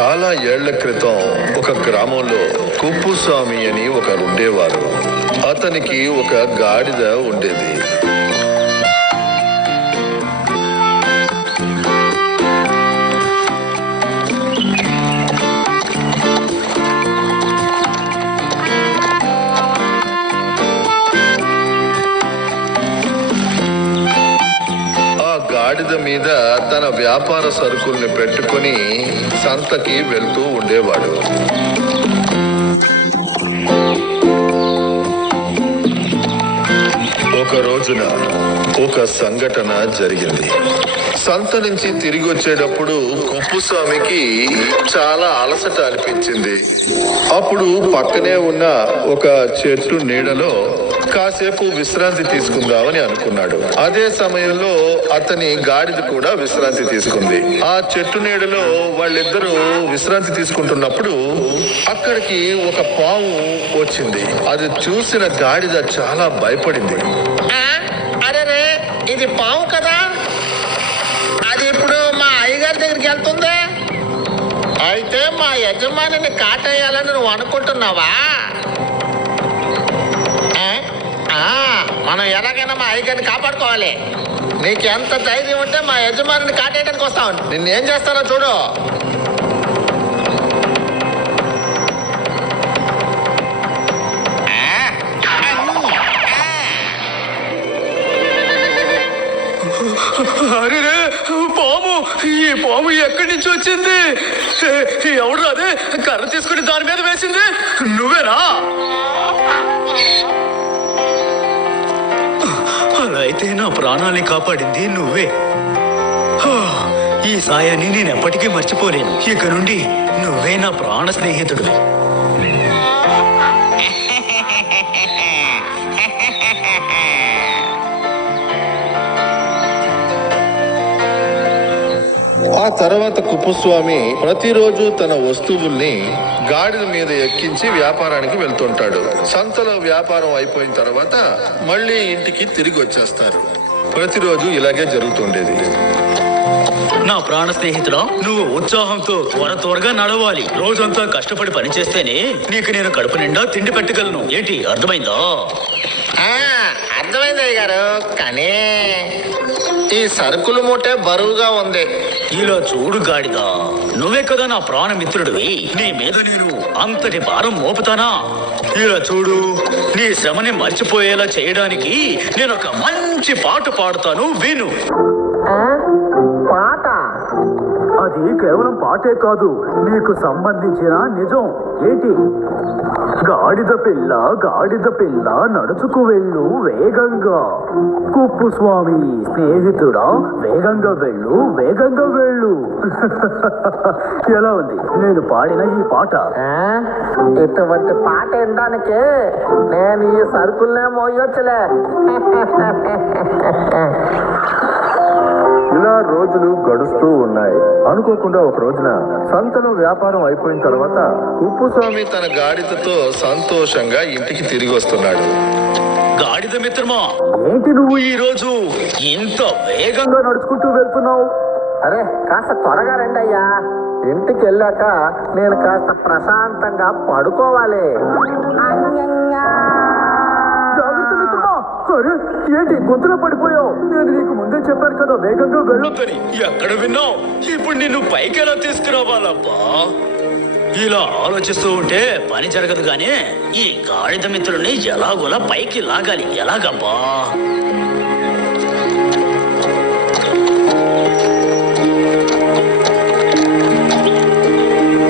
చాలా ఏళ్ల క్రితం ఒక గ్రామంలో కుప్పుస్వామి అని ఒకరుండేవారు. అతనికి ఒక గాడిద ఉండేది. గాడిద మీద తన వ్యాపార సరుకుల్ని పెట్టుకుని సంతకి వెళ్తూ ఉండేవాడు. ఒక రోజున ఒక సంఘటన జరిగింది. సంత నుంచి తిరిగి వచ్చేటప్పుడు కుప్పుస్వామికి చాలా అలసట అనిపించింది. అప్పుడు పక్కనే ఉన్న ఒక చెట్టు నీడలో కాసేపు విశ్రాంతి తీసుకుందామని అనుకున్నాడు. అదే సమయంలో అతని గాడిద కూడా విశ్రాంతి తీసుకుంది. ఆ చెట్టు నీడలో వాళ్ళిద్దరూ విశ్రాంతి తీసుకుంటున్నప్పుడు అక్కడికి ఒక పాము వచ్చింది. అది చూసిన గాడిద చాలా భయపడింది. అరే, ఇది పాము కదా, అది ఇప్పుడు మా అయ్యగారి దగ్గరికి వెళ్తుంది. అయితే మా యజమానిని కాటేయాలని నువ్వు అనుకుంటున్నావా? మనం ఎలాగైనా మా అయ్యగారిని కాపాడుకోవాలి. నీకు ఎంత ధైర్యం ఉంటే మా యజమానిని కాటేయడానికి వస్తావు. నిన్నేం చేస్తానో చూడు. అరే పాము! ఈ పాము ఎక్కడి నుంచి వచ్చింది? ఎవడు అదే కర్ర తీసుకుని దాని మీద వేసింది? నువ్వేనా? అలా అయితే నా ప్రాణాన్ని కాపాడింది నువ్వే. ఈ సాయాన్ని నేను ఎప్పటికీ మర్చిపోలేను. ఇక నుండి నువ్వే నా ప్రాణ స్నేహితుడివి. ఆ తర్వాత కుప్పుస్వామి ప్రతిరోజు తన వస్తువుల్ని గాడిద మీద ఎక్కించి వ్యాపారానికి వెళ్తుంటాడు. సంతలో వ్యాపారం అయిపోయిన తర్వాత మళ్ళీ ఇంటికి తిరిగి వచ్చేస్తారు. ప్రతిరోజు ఇలాగే జరుగుతుండేది. నా ప్రాణ స్నేహితుడా, నువ్వు ఉత్సాహంతో త్వరగా నడవాలి. రోజంతా కష్టపడి పనిచేస్తేనే నీకు నేను కడుపు నిండా తిండి పెట్టగలను. ఏంటి, అర్థమైందా? అర్థమైంది అయ్యగారు, కానీ ఈ సరుకుల మూటే బరువుగా ఉంది. ఇలా చూడు గాడిదా, నువ్వే కదా నా ప్రాణమిత్రుడివి. నీ మీద నేను అంతటి భారం మోపుతానా? ఇలా చూడు, నీ శ్రమని మర్చిపోయేలా చేయడానికి నేను ఒక మంచి పాట పాడుతాను, విను. పాట? అది కేవలం పాటే కాదు, నీకు సంబంధించిన నిజం. ఏంటి? గాడిద పిల్ల నడుచుకు వెళ్ళు వేగంగా. కుప్పుస్వామి స్నేహితుడా, వేగంగా వెళ్ళు. ఎలా ఉంది నేను పాడిన ఈ పాట? ఇటువంటి పాట వినడానికి నేను ఈ సరుకుల్నే మోయొచ్చులే. ఇలా రోజులు గడుస్తూ ఉన్నాయి. అనుకోకుండా ఒక రోజున సంతలో వ్యాపారం అయిపోయిన తర్వాత కుప్పుస్వామి తన గాడిదతో సంతోషంగా ఇంటికి తిరిగి వస్తున్నాడు. గాడిద మిత్రమా, ఏంటి నువ్వు ఈ రోజు ఇంత వేగంగా నడుచుకుంటూ వెళ్తున్నావు? అరే, కాస్త త్వరగా రండి అయ్యా. ఇంటికి వెళ్ళాక నేను కాస్త ప్రశాంతంగా పడుకోవాలి. జాగ్రత్త మిత్రమా. అరే, ఏంటి గొంతులో పడిపోయావు? నేను నీకు ముందే చెప్పాను కదా వేగంగా వెళ్ళొద్దని. ఎక్కడ విన్నావు? ఇప్పుడు నిన్ను పైకి ఎలా తీసుకురావాలబ్బా? ఇలా ఆలోచిస్తూ ఉంటే పని జరగదు. గానీ ఈ గాడిద మిత్రుడిని ఎలాగోలా పైకి లాగాలి. ఎలాగబ్బా?